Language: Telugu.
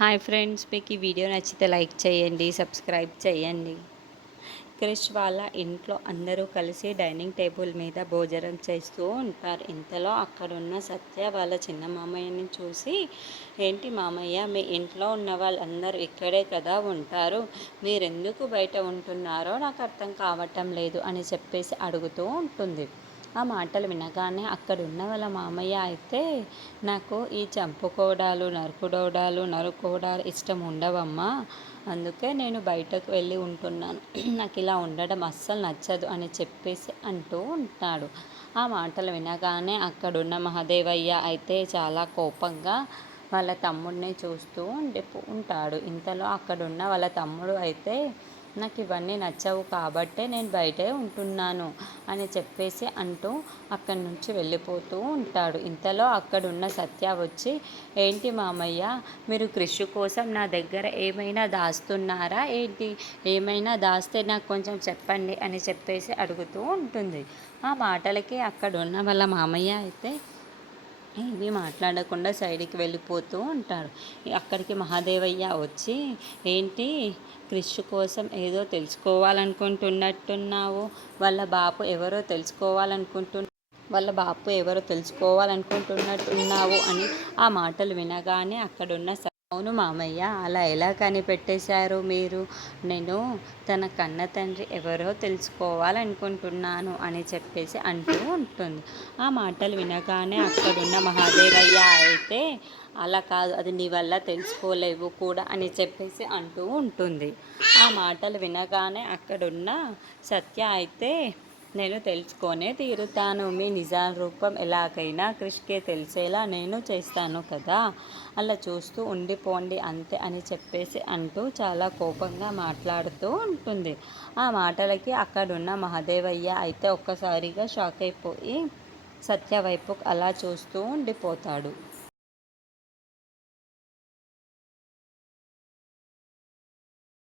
హాయ్ ఫ్రెండ్స్, మీకు ఈ వీడియో నచ్చితే లైక్ చేయండి, సబ్స్క్రైబ్ చేయండి. క్రిష్ వాళ్ళ ఇంట్లో అందరూ కలిసి డైనింగ్ టేబుల్ మీద భోజనం చేస్తూ ఉంటారు. ఇంతలో అక్కడున్న సత్య వాళ్ళ చిన్న మామయ్యని చూసి, ఏంటి మామయ్య, మీ ఇంట్లో ఉన్న వాళ్ళందరూ ఇక్కడే కదా ఉంటారు, మీరెందుకు బయట ఉంటున్నారో నాకు అర్థం కావటం లేదు అని చెప్పేసి అడుగుతూ ఉంటుంది. ఆ మాటలు వినగానే అక్కడున్న వాళ్ళ మామయ్య అయితే, నాకు ఈ చంపుకోవడాలు, నరుకోవడాలు ఇష్టం ఉండవమ్మా, అందుకే నేను బయటకు వెళ్ళి ఉంటున్నాను. నాకు ఇలా ఉండడం అస్సలు నచ్చదు అని చెప్పేసి అంటూ ఉంటాడు. ఆ మాటలు వినగానే అక్కడున్న మహదేవయ్య అయితే చాలా కోపంగా వాళ్ళ తమ్ముడిని చూస్తూ ఉంటాడు. ఇంతలో అక్కడున్న వాళ్ళ తమ్ముడు అయితే, నాకు ఇవన్నీ నచ్చవు కాబట్టే నేను బయటే ఉంటున్నాను అని చెప్పేసి అంటూ అక్కడి నుంచి వెళ్ళిపోతూ ఉంటాడు. ఇంతలో అక్కడున్న సత్య వచ్చి, ఏంటి మామయ్య, మీరు క్రిష్ కోసం నా దగ్గర ఏమైనా దాస్తున్నారా ఏంటి, ఏమైనా దాస్తే నాకు కొంచెం చెప్పండి అని చెప్పేసి అడుగుతూ ఉంటుంది. ఆ మాటలకి అక్కడున్న వాళ్ళ మామయ్య అయితే ఏమీ మాట్లాడకుండా సైడ్కి వెళ్ళిపోతూ ఉంటాడు. అక్కడికి మహాదేవయ్య వచ్చి, ఏంటి క్రిష్ కోసం ఏదో తెలుసుకోవాలనుకుంటున్నట్టున్నావు, వాళ్ళ బాపు ఎవరో తెలుసుకోవాలనుకుంటున్నట్టున్నావు అని ఆ మాటలు వినగానే అక్కడున్న అవును మామయ్య, అలా ఎలా కనిపెట్టేశారు మీరు, నేను తన కన్న తండ్రి ఎవరో తెలుసుకోవాలనుకుంటున్నాను అని చెప్పేసి అంటూ ఉంటుంది. ఆ మాటలు వినగానే అక్కడున్న మహాదేవయ్య అయితే, అలా కాదు, అది నీ వల్ల తెలుసుకోలేవు కూడా అని చెప్పేసి అంటూ ఉంటుంది. ఆ మాటలు వినగానే అక్కడున్న సత్య అయితే, నేను తెలుసుకొనే తీరుతాను, మీ నిజాం రూపం ఎలాగైనా క్రిష్కే తెలిసేలా నేను చేస్తాను కదా, అలా చూస్తూ ఉండిపోండి అంతే అని చెప్పేసి అంటూ చాలా కోపంగా మాట్లాడుతూ ఉంటుంది. ఆ మాటలకి అక్కడున్న మహదేవయ్య అయితే ఒక్కసారిగా షాక్ అయిపోయి సత్య వైపు అలా చూస్తూ ఉండిపోతాడు.